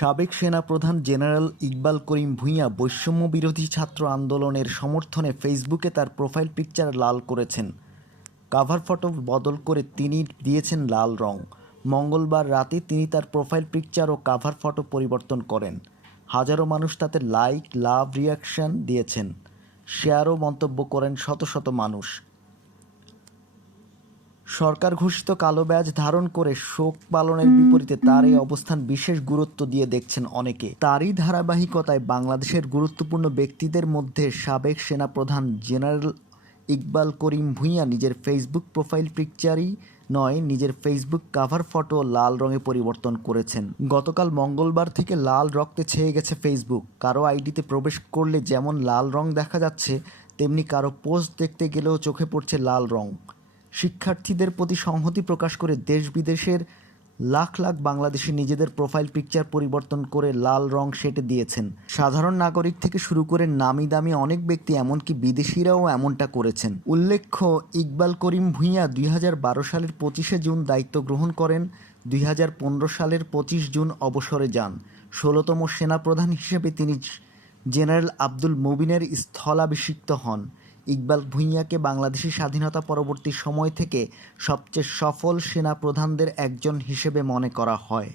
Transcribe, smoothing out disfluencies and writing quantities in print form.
সাবেক সেনাপ্রধান জেনারেল ইকবাল করিম ভূঁইয়া বৈষম্য বিরোধী ছাত্র আন্দোলনের সমর্থনে ফেসবুকে তার প্রোফাইল পিকচার লাল করেছেন। কাভার ফটো বদল করে তিনি দিয়েছেন লাল রং। মঙ্গলবার রাতে তিনি তার প্রোফাইল পিকচার ও কাভার ফটো পরিবর্তন করেন। হাজারো মানুষ তাতে লাইক, লাভ, রিয়াকশন দিয়েছেন। শেয়ার ও মন্তব্য করেন শত শত মানুষ। সরকার ঘোষিত কালো ব্যাজ ধারণ করে শোক পালনের বিপরীতে তার এই অবস্থান বিশেষ গুরুত্ব দিয়ে দেখছেন অনেকে। তারই ধারাবাহিকতায় বাংলাদেশের গুরুত্বপূর্ণ ব্যক্তিদের মধ্যে সাবেক সেনাপ্রধান জেনারেল ইকবাল করিম ভূঁইয়া নিজের ফেসবুক প্রোফাইল পিকচারই নয়, নিজের ফেসবুক কাভার ফটো লাল রঙে পরিবর্তন করেছেন। গতকাল মঙ্গলবার থেকে লাল রক্তে ছেয়ে গেছে ফেসবুক। কারো আইডিতে প্রবেশ করলে যেমন লাল রং দেখা যাচ্ছে, তেমনি কারো পোস্ট দেখতে গেলেও চোখে পড়ছে লাল রং। শিক্ষার্থীদের প্রতি সংহতি প্রকাশ করে দেশ বিদেশের লাখ লাখ বাংলাদেশি নিজেদের প্রোফাইল পিকচার পরিবর্তন করে লাল রং সেঁটে দিয়েছেন। সাধারণ নাগরিক থেকে শুরু করে নামি দামি অনেক ব্যক্তি, এমনকি বিদেশিরাও এমনটা করেছেন। উল্লেখ্য, ইকবাল করিম ভূঁইয়া 2012 সালের 25শে জুন দায়িত্ব গ্রহণ করেন। 2015 সালের 25 জুন অবসরে যান। 16তম সেনাপ্রধান হিসেবে তিনি জেনারেল আব্দুল মুবিনের স্থলাভিষিক্ত হন। ইকবাল ভূঁইয়াকে বাংলাদেশের স্বাধীনতা পরবর্তী সময় থেকে সবচেয়ে সফল সেনাপ্রধানদের একজন হিসেবে মনে করা হয়।